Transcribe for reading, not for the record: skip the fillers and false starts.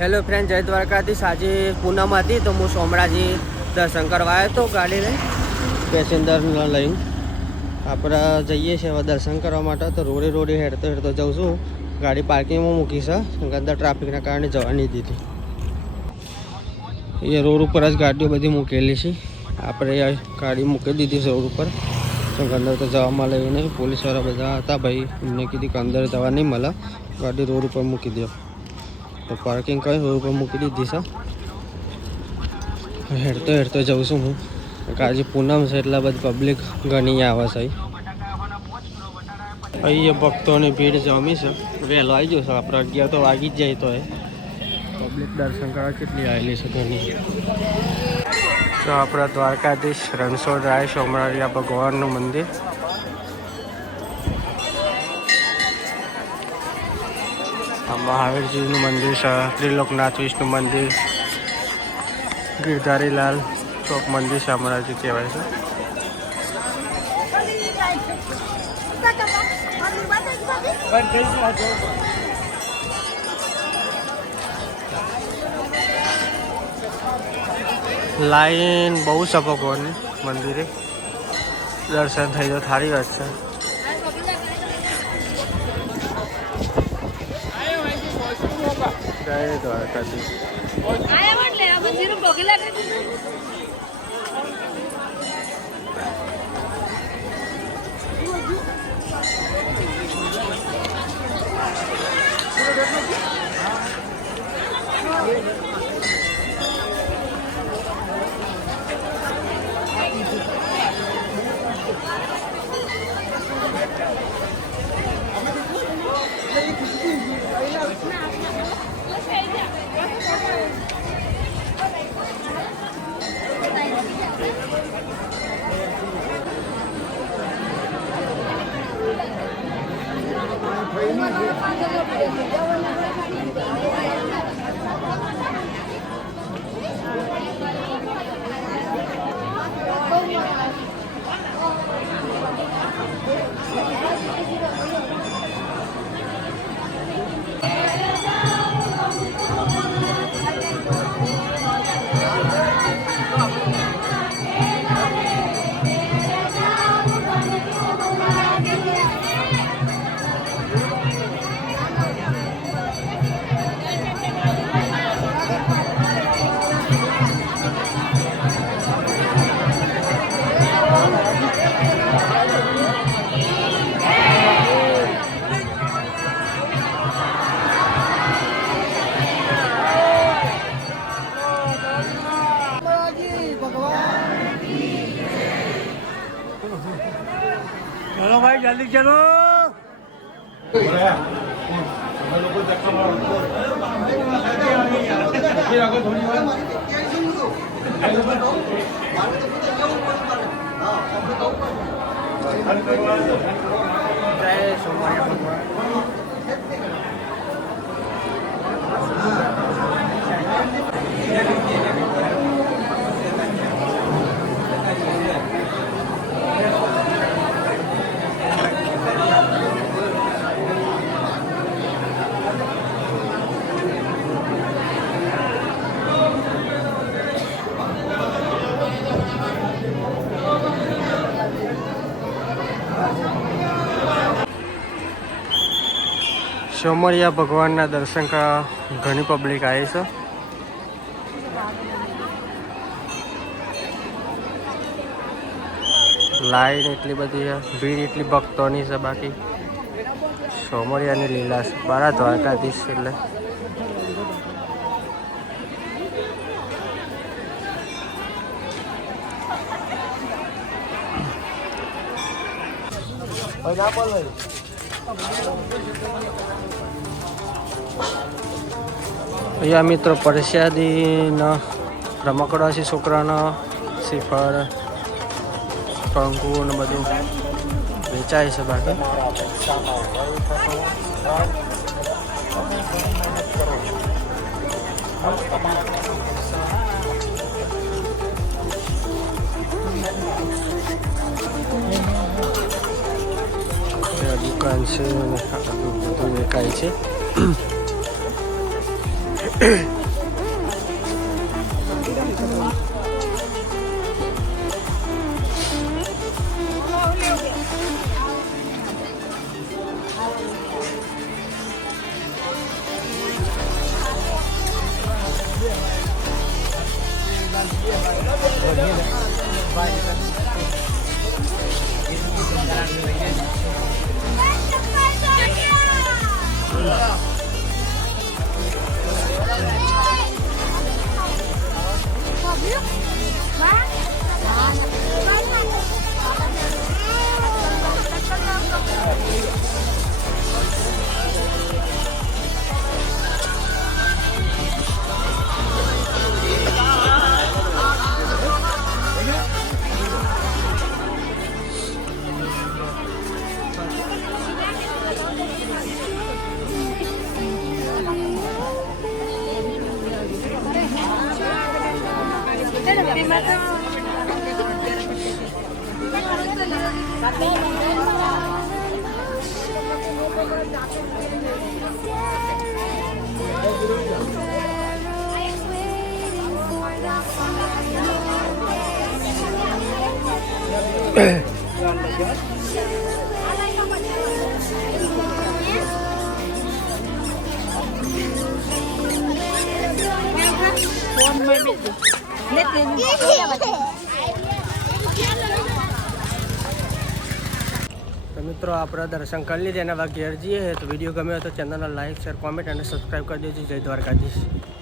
Hello friend, જય દ્વારકાધીશ। આજે પૂનમ હતી તો હું સોમરાજી દર્શન કરવા આવ્યો હતો ગાડી લઈને, પેસેન્જર લઈને। આપણે જઈએ છીએ હવે દર્શન કરવા માટે। તો રોડે હેડતો જાઉં છું। ગાડી પાર્કિંગમાં મૂકી છે, અંદર ટ્રાફિકના કારણે જવા નહીં દીધી। એ રોડ ઉપર જ ગાડીઓ બધી મૂકેલી છે। આપણે ગાડી મૂકી દીધી છે રોડ ઉપર। અંદર તો જવા મળે નહીં, પોલીસવાળા બધા હતા ભાઈ, એમને કીધું કે અંદર જવા નહીં મળે, ગાડી રોડ ઉપર મૂકી દો। તો પાર્કિંગ કરી રોડ ઉપર મૂકી દીધી છે। હેડતો જાઉં છું હું, આજે પૂનમ છે એટલે બધી પબ્લિક ઘણી આવે છે। અહીંયા ભક્તોની ભીડ જમી છે। વહેલો આવી ગયો છે, આપણે 11 તો વાગી જ જાય। તો એ પબ્લિક દર્શન કરવા કેટલી આવેલી છે ઘણી। તો આપણા દ્વારકાધીશ રણછોડરાય સોમરારિયા ભગવાનનું મંદિર। આ મહાવીરજીનું મંદિર છે, ત્રિલોકનાથ વિષ્ણુ મંદિર, ગિરધારીલાલ ચોક મંદિર શામળાજી કહેવાય છે। લાઈન બહુ છે ભગવાનની મંદિરે, દર્શન થઈ જાય સારી વાત છે। જય દ્વારકાધીશ। चलो भाई जल्दी चलो। जय सोमवार भगवान। સોમરિયા ભગવાનના દર્શન કરવા ઘણી પબ્લિક આવી છે। લાઈન એટલી બધી છે, ભીડ એટલી ભક્તોની છે। બાકી સોમરિયાની લીલા છે, બારા દ્વારકાધીશ એટલે અહીંયા મિત્રો પ્રસાદીના રમકડા છે, છોકરાના શ્રીફળ કંકુ ને બધું વેચાય છે। બાકી દુકાન છે, બધું વેચાય છે। તો મિત્રો આપણે દર્શન કરી લીધે એના ઘેર જઈએ તો વિડીયો ગમ્યો તો ચેનલને લાઈક શેર કોમેન્ટ અને સબસ્ક્રાઈબ કરી દેજો. જય દ્વારકાધીશ.